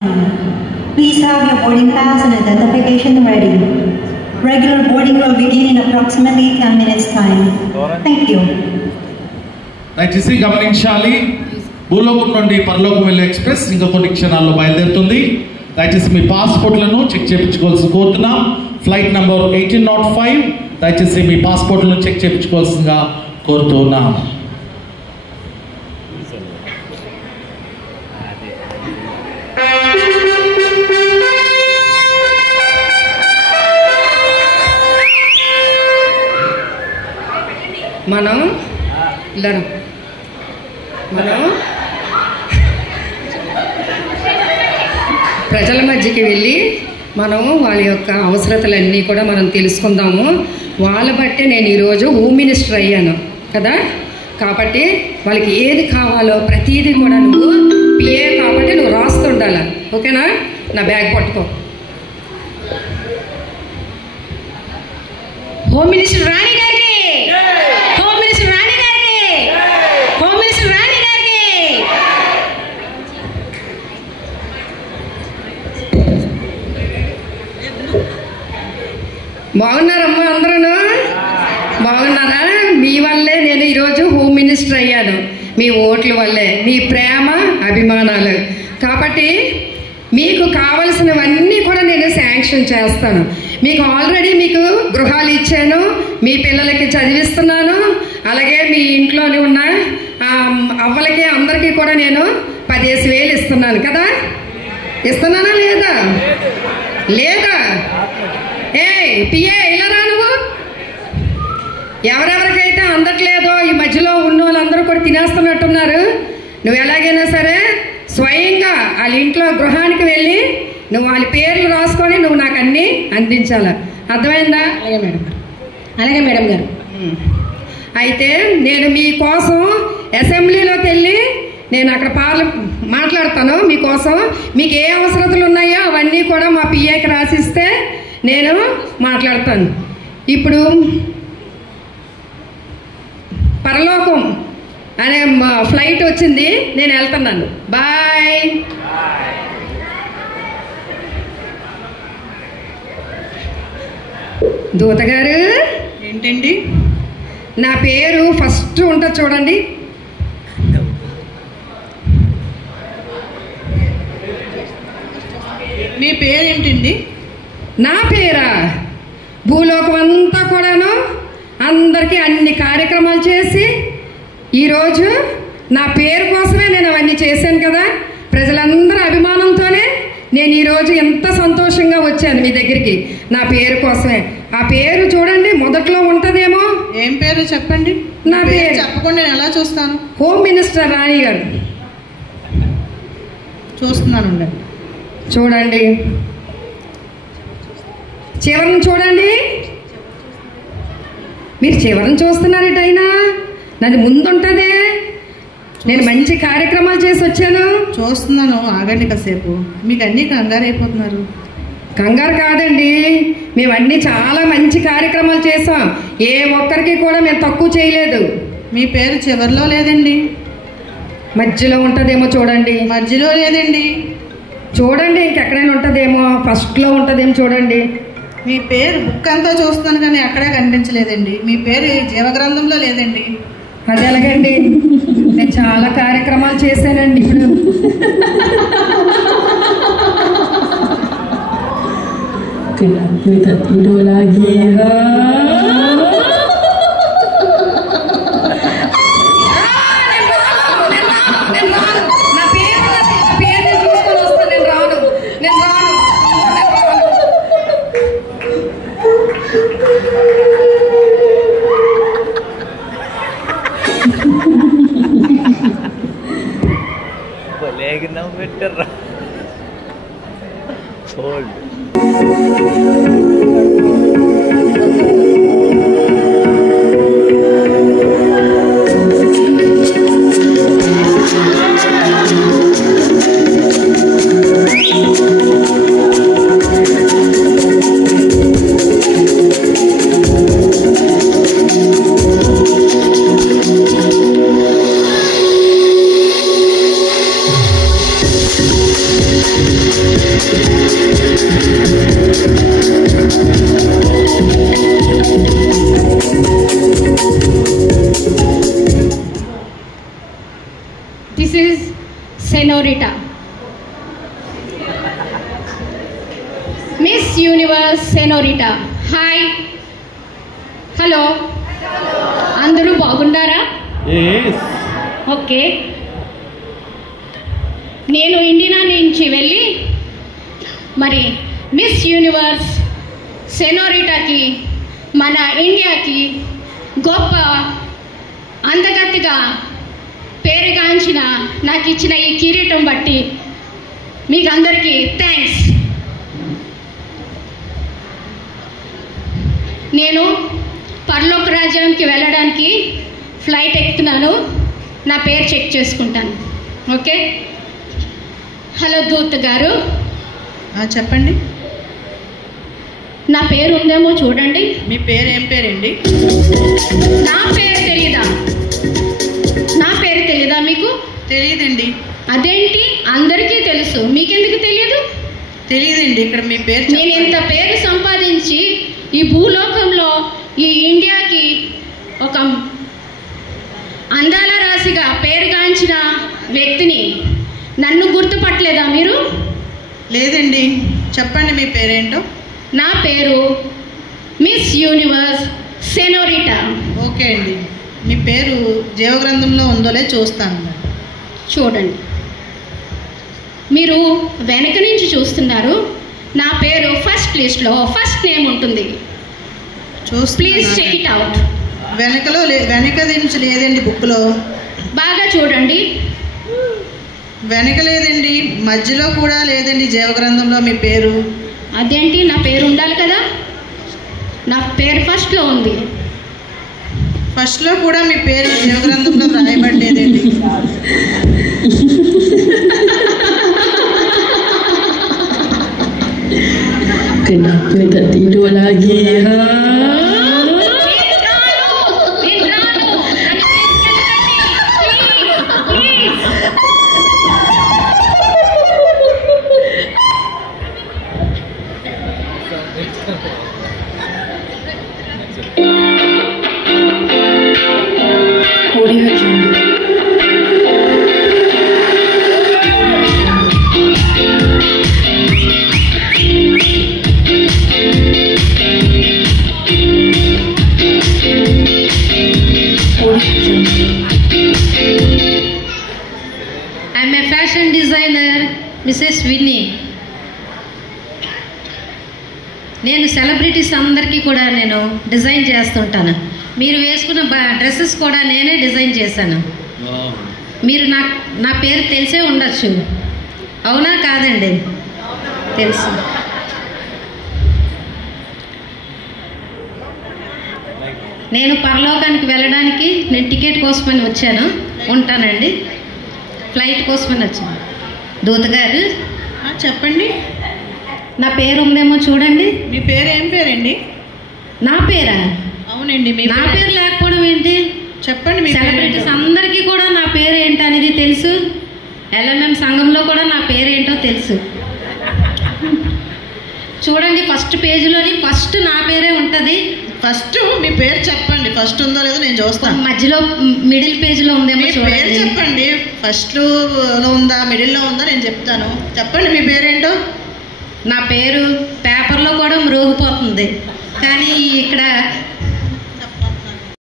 Please have your boarding pass and identification ready. Regular boarding will begin in approximately 10 minutes time. Thank you. దయచేసి గమనించాలి, భూలోకం నుండి పరలోకం వెళ్ళే ఎక్స్ప్రెస్ ఇంకా కొన్ని క్షణాల్లో బయలుదేరుతుంది. దయచేసి మీ పాస్పోర్ట్లను చెక్ చేయించుకోవాల్సి కోరుతున్నాం. Flight number 1805. దయచేసి మీ పాస్పోర్ట్లను చెక్ చేయించుకోవాల్సిందిగా కోరుతున్నాం. మనం ప్రజల మధ్యకి వెళ్ళి మనం వాళ్ళ యొక్క అవసరతలన్నీ కూడా మనం తెలుసుకుందాము. వాళ్ళ బట్టే నేను ఈరోజు హోమ్ మినిస్టర్ అయ్యాను కదా, కాబట్టి వాళ్ళకి ఏది కావాలో ప్రతిదీ కూడా నువ్వు పిఏ కాబట్టి నువ్వు రాస్తుండాలి. ఓకేనా? నా బ్యాగ్ పట్టుకో. హోమ్ మినిస్టర్ రాణి గారికి, హోమ్ మినిస్టర్ రాణి గారికి, హోమ్ మినిస్టర్ రాణి గారికి. బాగున్నారమ్మా? అందరూ బాగున్నారా? మీ వల్లే నేను ఈరోజు హోమ్ మినిస్టర్ అయ్యాను. మీ ఓట్ల వల్లే, మీ ప్రేమ అభిమానాలు. కాబట్టి మీకు కావలసినవన్నీ కూడా నేను శాంక్షన్ చేస్తాను. మీకు ఆల్రెడీ మీకు గృహాలు ఇచ్చాను, మీ పిల్లలకి చదివిస్తున్నాను. అలాగే మీ ఇంట్లోనే ఉన్న అవ్వలకి అందరికీ కూడా నేను 15,000 ఇస్తున్నాను కదా. ఇస్తున్నానా లేదా? లేదా? పిఏ ఇలా రా నువ్వు. ఎవరెవరికైతే అందట్లేదో ఈ మధ్యలో ఉన్న వాళ్ళందరూ కూడా తినేస్తున్నట్టున్నారు. నువ్వు ఎలాగైనా సరే స్వయంగా వాళ్ళ ఇంట్లో గృహానికి వెళ్ళి నువ్వు వాళ్ళ పేర్లు రాసుకొని నువ్వు నాకు అన్నీ అందించాలి. అర్థమైందా? అలాగే మేడం, అలాగే మేడం గారు. అయితే నేను మీకోసం అసెంబ్లీలోకి వెళ్ళి నేను అక్కడ మాట్లాడతాను. మీకోసం మీకు ఏ అవసరతలు ఉన్నాయో అవన్నీ కూడా మా పిఏకి రాసిస్తే నేను మాట్లాడతాను. ఇప్పుడు పరలోకం అనే ఫ్లైట్ వచ్చింది, నేను వెళ్తున్నాను. బాయ్. దూత గారు. ఏంటండి? నా పేరు ఫస్ట్ ఉంటుంది చూడండి. మీ పేరేంటండి? నా పేరా? భూలోకం అంతా కూడాను అందరికీ అన్ని కార్యక్రమాలు చేసి ఈరోజు నా పేరు కోసమే నేను అవన్నీ చేశాను కదా. ప్రజలందరూ అభిమానంతోనే నేను ఈరోజు ఎంత సంతోషంగా వచ్చాను మీ దగ్గరికి, నా పేరు కోసమే. ఆ పేరు చూడండి, మొదట్లో ఉంటుందేమో. ఏం పేరు చెప్పండి? నా పేరు చెప్పకుండా నేను ఎలా చూస్తాను? హోమ్ మినిస్టర్ రాణి గారు. చూస్తున్నాను చూడండి, చివరిని చూడండి. మీరు చివరిని చూస్తున్నారటైనా నాది ముందుంటుందే. నేను మంచి కార్యక్రమాలు చేసి వచ్చాను. చూస్తున్నాను, ఆగండి కాసేపు. మీకు అన్నీ కంగారు అయిపోతున్నారు. కంగారు కాదండి, మేము అన్నీ చాలా మంచి కార్యక్రమాలు చేసాం. ఏ ఒక్కరికి కూడా మేము తక్కువ చేయలేదు. మీ పేరు చివరిలో లేదండి, మధ్యలో ఉంటుందేమో చూడండి. మధ్యలో లేదండి, చూడండి. ఇంకెక్కడైనా ఉంటుందేమో, ఫస్ట్లో ఉంటుందేమో చూడండి. మీ పేరు బుక్ అంతా చూస్తున్నాను కానీ అక్కడే కనిపించలేదండి. మీ పేరు జీవగ్రంథంలో లేదండి. అది ఎలాగండి? నేను చాలా కార్యక్రమాలు చేశానండి. ఇప్పుడు లేగినా పెట్టర్రా fold. This is Senorita. Miss Universe Senorita. Hi. Hello. అందరూ బాగున్నారా? ఓకే. నేను ఇండియా నుంచి వెళ్ళి మరి మిస్ యూనివర్స్ సెనోరిటాకి మన ఇండియాకి గొప్ప అందగత్తిగా పేరుగాంచిన నాకు ఇచ్చిన ఈ కిరీటం బట్టి మీకు అందరికీ థ్యాంక్స్. నేను పరలోక రాజ్యానికి వెళ్ళడానికి ఫ్లైట్ ఎక్కుతున్నాను. నా పేరు చెక్ చేసుకుంటాను. ఓకే. హలో దూత్ గారు, చెప్పండి. నా పేరు ఉందేమో చూడండి. మీ పేరు ఏం పేరండి? నా పేరు తెలీదా? నా పేరు తెలీదా మీకు? తెలియదండి. అదేంటి, అందరికీ తెలుసు, మీకెందుకు తెలియదు? తెలియదండి. ఇక్కడ మీ పేరు నేను ఇంత పేరు సంపాదించి ఈ భూలోకంలో ఈ ఇండియాకి ఒక అందాల రాశిగా పేరుగాంచిన వ్యక్తిని నన్ను గుర్తుపట్టలేదా మీరు? లేదండి. చెప్పండి మీ పేరేంటో. నా పేరు మిస్ యూనివర్స్ సెనోరిటా. ఓకే అండి. మీ పేరు జీవగ్రంథంలో ఉందో లేదో చూస్తాను. చూడండి, మీరు వెనక నుంచి చూస్తున్నారు. నా పేరు ఫస్ట్ లిస్ట్లో ఫస్ట్ నేమ్ ఉంటుంది. Please check it out. వెనక నుంచి లేదండి బుక్లో. బాగా చూడండి. వెనక లేదండి, మధ్యలో కూడా లేదండి జీవగ్రంథంలో మీ పేరు. అదేంటి, నా పేరు ఉండాలి కదా. నా పేరు ఫస్ట్లో ఉంది. ఫస్ట్లో కూడా మీ పేరు జీవగ్రంథంలో రాయబడలేదండి. Kenapa tak tidur lagi? I'm a fashion designer, Mrs. Winnie. నేను సెలబ్రిటీస్ అందరికీ కూడా నేను డిజైన్ చేస్తుంటాను. మీరు వేసుకున్న డ్రెస్సెస్ కూడా నేనే డిజైన్ చేశాను. మీరు నా పేరు తెలిసే ఉండొచ్చు, అవునా కాదండి? తెలుసు. నేను పరలోకానికి వెళ్ళడానికి నేను టికెట్ కోసమని వచ్చాను. ఉంటానండి. ఫ్లైట్ కోసమని వచ్చాను. దూత గారు చెప్పండి. నా పేరు ఉందేమో చూడండి. మీ పేరు ఏం పేరండి? నా పేరా? అవునండి. నా పేరు లేకపోవడం ఏంటి? చెప్పండి. మీ సెలబ్రిటీస్ అందరికీ కూడా నా పేరు ఏంటనేది తెలుసు. LMM సంఘంలో కూడా నా పేరు ఏంటో తెలుసు. చూడండి, ఫస్ట్ పేజీలోని ఫస్ట్ నా పేరే ఉంటుంది. ఫస్ట్ మీ పేరు చెప్పండి. ఫస్ట్ ఉందో లేదో నేను చూస్తాను. మధ్యలో మిడిల్ పేజీలో ఉందేమో చూడండి. చెప్పండి. ఫస్ట్లో ఉందా, మిడిల్లో ఉందా నేను చెప్తాను. చెప్పండి మీ పేరేంటో. నా పేరు పేపర్లో కూడా మ్రోగిపోతుంది, కానీ ఇక్కడ